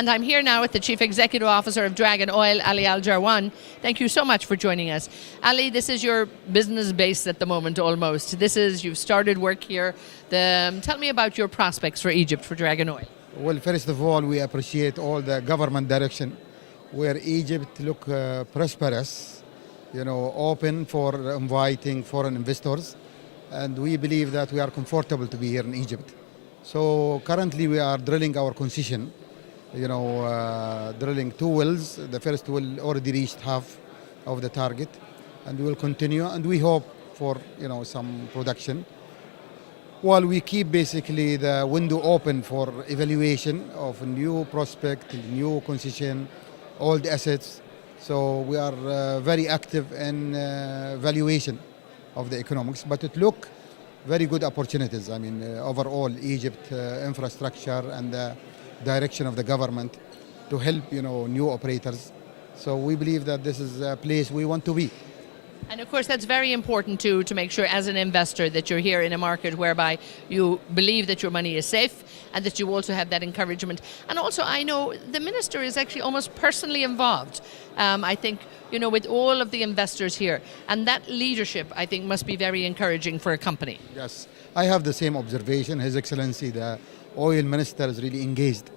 And I'm here now with the Chief Executive Officer of Dragon Oil, Ali Al Jarwan. Thank you so much for joining us. Ali, this is your business base at the moment almost. You've started work here. Tell me about your prospects for Egypt, for Dragon Oil. Well, first of all, we appreciate all the government direction where Egypt look prosperous, open for inviting foreign investors. And we believe that we are comfortable to be here in Egypt. So currently we are drilling our concession, drilling 2 wells. The first well already reached half of the target, and we will continue, and we hope for, some production. While we keep basically the window open for evaluation of a new prospect, new concession, all the assets. So we are very active in valuation of the economics, but it look very good opportunities. I mean, overall, Egypt infrastructure and the direction of the government to help, new operators. So we believe that this is a place we want to be. And of course, that's very important too, to make sure as an investor that you're here in a market whereby you believe that your money is safe and that you also have that encouragement. And also, I know the minister is actually almost personally involved, I think, with all of the investors here. And that leadership, I think, must be very encouraging for a company. Yes, I have the same observation. His Excellency, the oil minister, is really engaged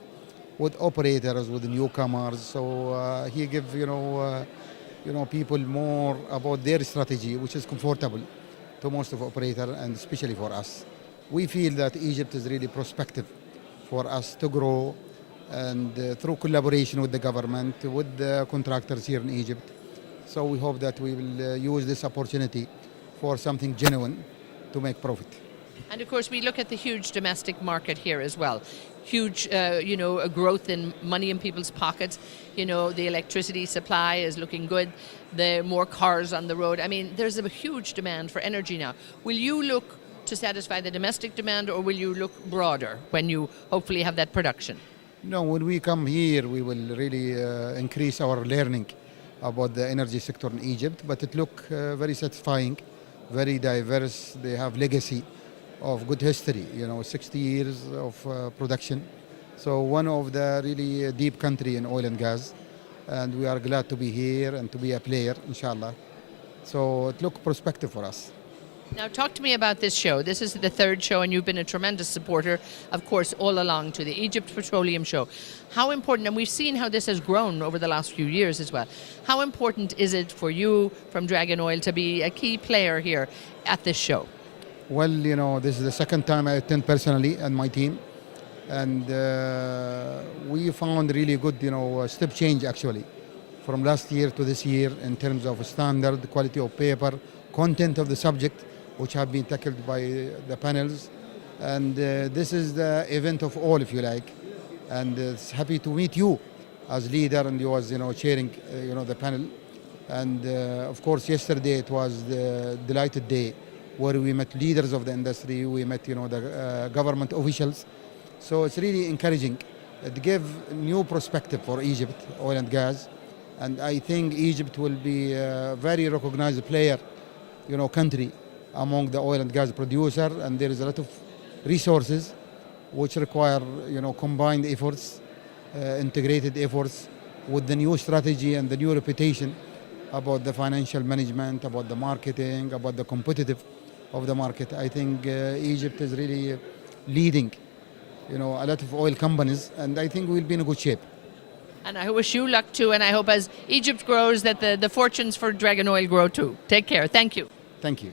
with operators, with newcomers. So he gives, people more about their strategy, which is comfortable to most of operators and especially for us. We feel that Egypt is really prospective for us to grow, and through collaboration with the government, with the contractors here in Egypt. So we hope that we will use this opportunity for something genuine to make profit. And of course, we look at the huge domestic market here as well. Huge, a growth in money in people's pockets. The electricity supply is looking good. There are more cars on the road. I mean, there's a huge demand for energy now. Will you look to satisfy the domestic demand, or will you look broader when you hopefully have that production? No, when we come here, we will really increase our learning about the energy sector in Egypt, but it looks very satisfying, very diverse. They have legacy of good history, 60 years of production. So one of the really deep country in oil and gas, and we are glad to be here and to be a player, inshallah. So it looks prospective for us. Now talk to me about this show. This is the 3rd show, and you've been a tremendous supporter, of course, all along to the Egypt Petroleum Show. How important, and we've seen how this has grown over the last few years as well, how important is it for you from Dragon Oil to be a key player here at this show? Well, this is the 2nd time I attend personally and my team. And we found really good, step change actually from last year to this year in terms of standard, quality of paper, content of the subject, which have been tackled by the panels. And this is the event of all, if you like. And it's happy to meet you as leader, and you was, chairing, the panel. And of course, yesterday it was the delighted day where we met leaders of the industry, we met, the government officials. So it's really encouraging. It gave new perspective for Egypt, oil and gas. And I think Egypt will be a very recognized player, country among the oil and gas producer. And there is a lot of resources which require, combined efforts, integrated efforts with the new strategy and the new reputation about the financial management, about the marketing, about the competitive of the market. I think Egypt is really leading, a lot of oil companies, and I think we'll be in a good shape. And I wish you luck too, and I hope as Egypt grows that the fortunes for Dragon Oil grow too. Take care. Thank you. Thank you.